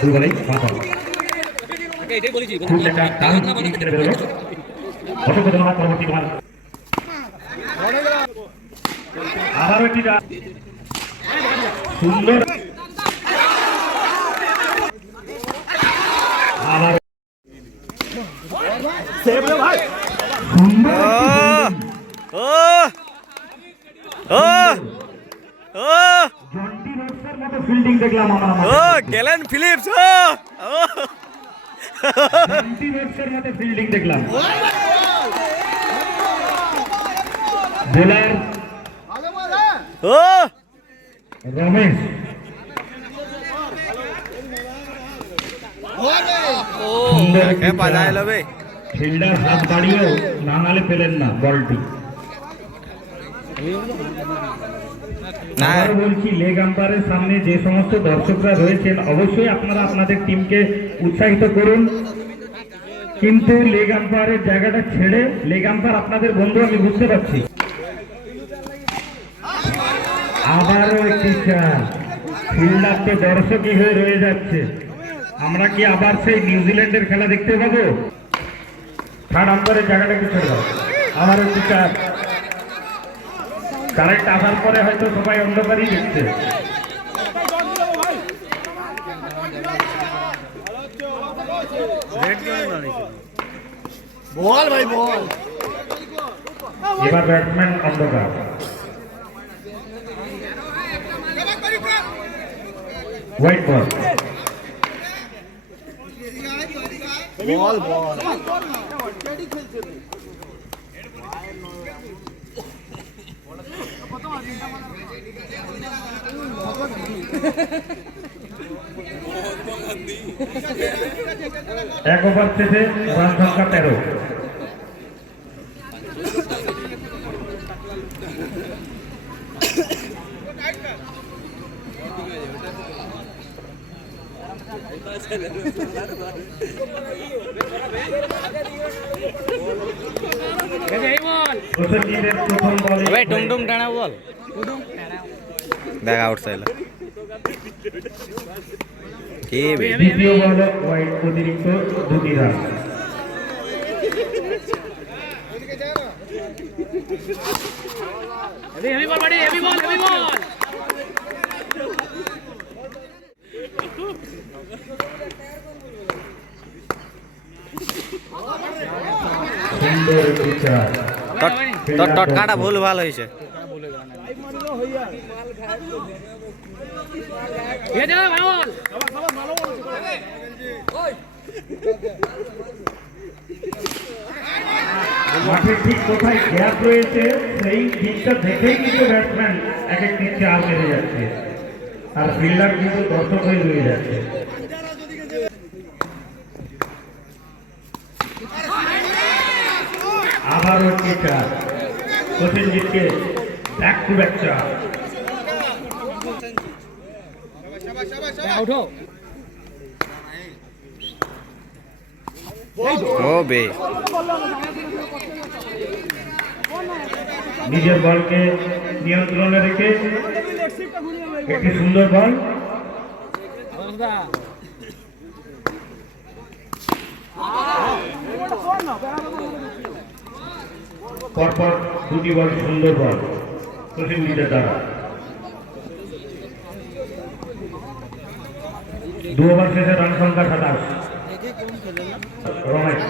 দুবারই মাথা খুব একটা দারুণ ছেড়ে বেরোলো। অসংখ্য ধন্যবাদ। পরবর্তী তোমার আবারও একটি সুন্দর আবার ফিল্ডিং দেখলাম গ্যালেন ফিলিপস ফিল্ডিং দেখলাম। বোলার রমেশ ফিল্ডার হাত বাড়িয়েও নাঙালে পেলেন না বলটি। বলছি লেগ আম্পায়ারের সামনে যে সমস্ত দর্শকরা রয়েছেন অবশ্যই আপনারা আপনাদের টিমকে উৎসাহিত করুন, কিন্তু লেগ আম্পায়ারের জায়গাটা ছেড়ে, লেগ আম্পায়ার আপনাদের বন্ধু আমি বুঝতে পারছি। আবারও একটি চার, ফিল্ডার তো দর্শকই হয়ে রয়ে যাচ্ছে। আমরা কি আবার সেই নিউজিল্যান্ডের খেলা দেখতে পাবো? থার্ড আম্পায়ারের জায়গাটা একটু ছেড়ে দাও। আবার একটি চার, কারেন্ট আসার পরে হয়তো সবাই অন্ধকারই দেখছে। বল ভাই বল, এবার ব্যাটসম্যান অন্ধকার। হোয়াইট বল, বল বল এক ওভার শেষে রান সংখ্যা 13। টুমটুম টানা বল ব্যাগ আউটসাইড। দ্বিতীয় বল ওয়াইড, অতিরিক্ত 2টি রান। সুন্দর একটি চার। তোর টটকাটা ভুল ভাল হয়েছে। মাঠের ঠিক কোথায় গ্যাপ রয়েছে সেই দিকটা দেখেই কিন্তু ব্যাটসম্যান এক একটি চার মেরে যাচ্ছে, আর ফিল্ডার কিন্তু দর্শক হয়ে রয়ে যাচ্ছে। আবারও একটি চার, প্রসেনজিৎকে ব্যাক টু ব্যাক চার। নিজের বলকে নিয়ন্ত্রণে রেখে একটি সুন্দর বল। পরপর 2টি বল, সুন্দর বল প্রসেনজিতের দ্বারা। 2 ওভার শেষে রান সংখ্যা 27। রমেশ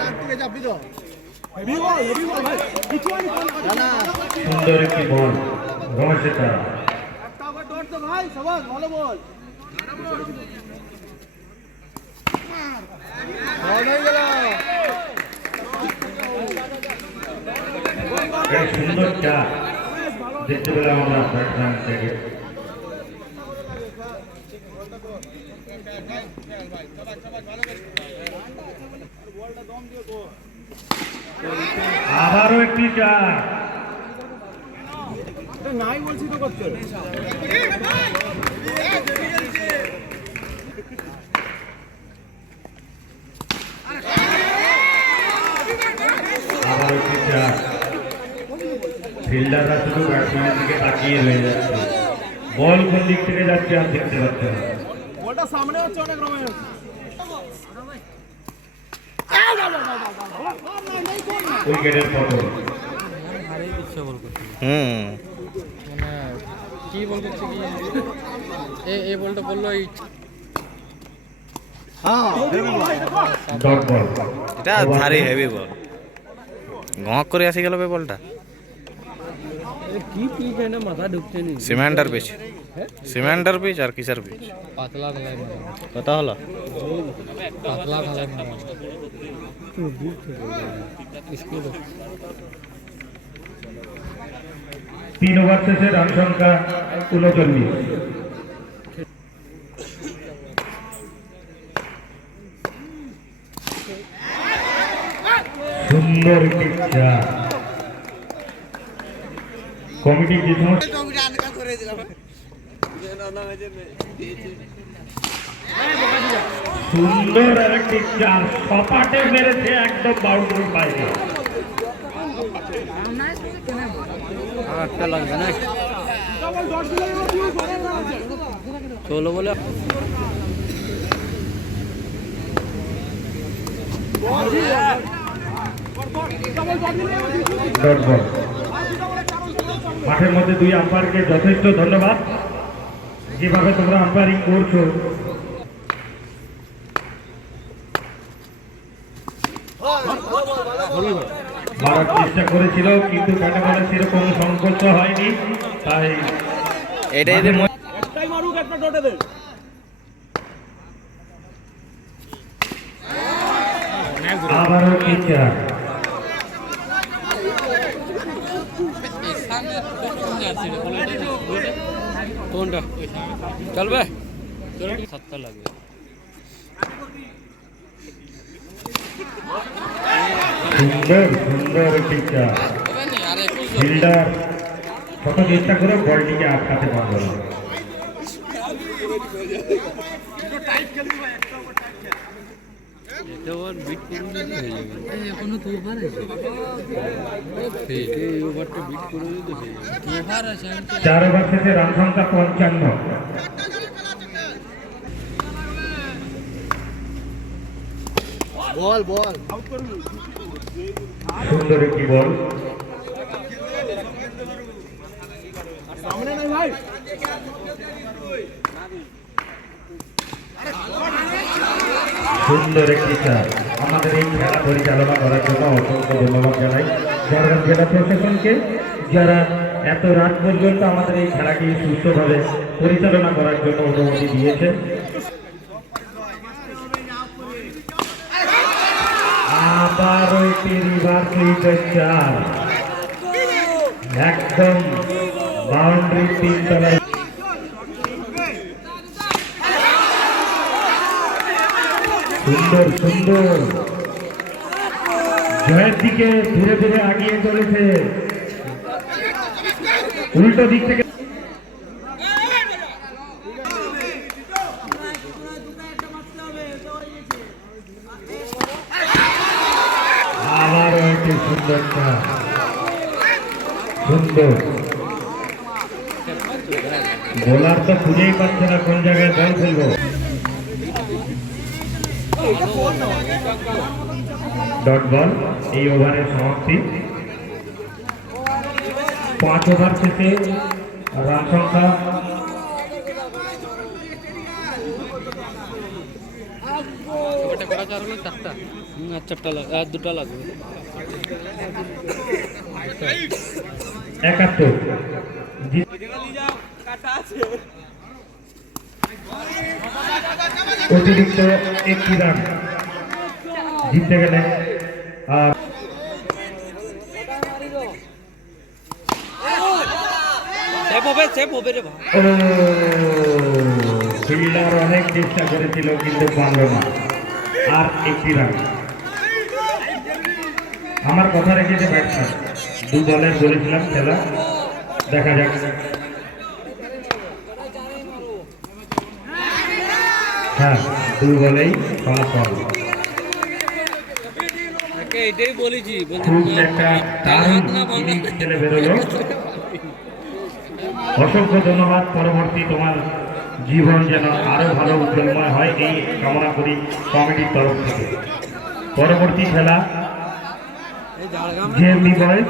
সুন্দর একটি বল রমেশের দ্বারা। সুন্দর চার দেখতে পেলাম আমরা ব্যাটসম্যান থেকে। আবারও একটি চার, নাই বলছি তো করতে। আবারও একটি চার, ফিল্ডাররা শুধু ব্যাটসম্যানের দিকে তাকিয়ে রয়ে যাচ্ছে, বল কোন দিক থেকে যাচ্ছে আর দেখতে পাচ্ছে না। বলটা সামনে হচ্ছে অনেক রমেশ উইকেটের পতন। হুম মানে কি বল করছে কি এই বলটা বললো এই হ্যাঁ ডট বল। এটা ভারী হেভি বল গঁক করে আসি গেল বে বলটা কি পিচ না মাথা ঢুকছে নি সিমেন্টার পিচ সিমেন্টার পিচ আর কিসের পিচ পাতলা ঢালাই মারা কত হলো পাতলা ঢালাই মারা স্কুল 3 ওভার শেষে রান সংখ্যা 39। সুন্দর পিচা। কমিটি যে সমস্ত সুন্দর একটি চার সপাটে মেরেছে একদম বাউন্ডারির বাইরে। একটা লাগবে না চলো বলে ডট বল। মাঠের মধ্যে দুই আম্পায়ারকে যথেষ্ট ধন্যবাদ, যেভাবে তোমরা আম্পায়ারিং করছো। মারার চেষ্টা করেছিল কিন্তু ব্যাটে বলে সেরকম সংকোচ হয়নি, তাই এটা যদি একটাই মারুক একটা ডটে দে আবারও টিচার। কোনটা চলবে 70 লাগবে সুন্দর সুন্দর টিচার। ফিল্ডার কত চেষ্টা করে বলটিকে আটকাতে পারবে না। বিট করে দিতে হয়ে যাবে এখনো তো ওভার আছে এই ওভারটা বিট করে দিতে হয়ে যাবে ওভার আছে 4 ওভার শেষে রান সংখ্যা 55। বল বল সুন্দর একটি বল। সামনে নাই ভাই সুন্দর একটি চার। আমাদের এই খেলা পরিচালনা করার জন্য অসংখ্য ধন্যবাদ জানাই ঝাড়গ্রাম জেলা প্রশাসনকে, যারা এত রাত পর্যন্ত আমাদের এই খেলাকে সুস্থভাবে পরিচালনা করার জন্য অনুমতি দিয়েছে। আবারও একটি রিভার্স সুইপের চার, একদম বাউন্ডারি 3 তলায়। সুন্দর সুন্দর জয়ের দিকে ধীরে ধীরে আগিয়ে চলেছে, উল্টো দিক থেকে আবারও একটি সুন্দর চার। সুন্দর বোলার তো খুঁজেই পাচ্ছে না কোন জায়গায় বল ফেলবো। Dot ball. এই ওভারের সমাপ্তি। 5 ওভার শেষে রান সংখ্যা ওটা করা চার হলো 4টা আর 4টা লাগবে আর 2টা লাগবে 71। অতিরিক্ত 1টি রান জিততে গেলে আর সেভ হবে রে ভাই ফিল্ডার অনেক চেষ্টা করেছিল কিন্তু পারল না। আর 1টি রান। আমার কথা রেখেছে ব্যাটসম্যান। 2 দলের বলেছিলাম খেলা, দেখা যাক। হ্যাঁ, 2 বলেই ফলাফল। এটাই বলেছি খুব একটা দারুণ ইনিংস খেলে বেরোলো। অসংখ্য ধন্যবাদ। পরবর্তী তোমার জীবন যেন আরো ভালো উজ্জ্বলময় হয় এই কামনা করি কমিটির তরফ থেকে। পরবর্তী খেলা জেএমবি বয়েজ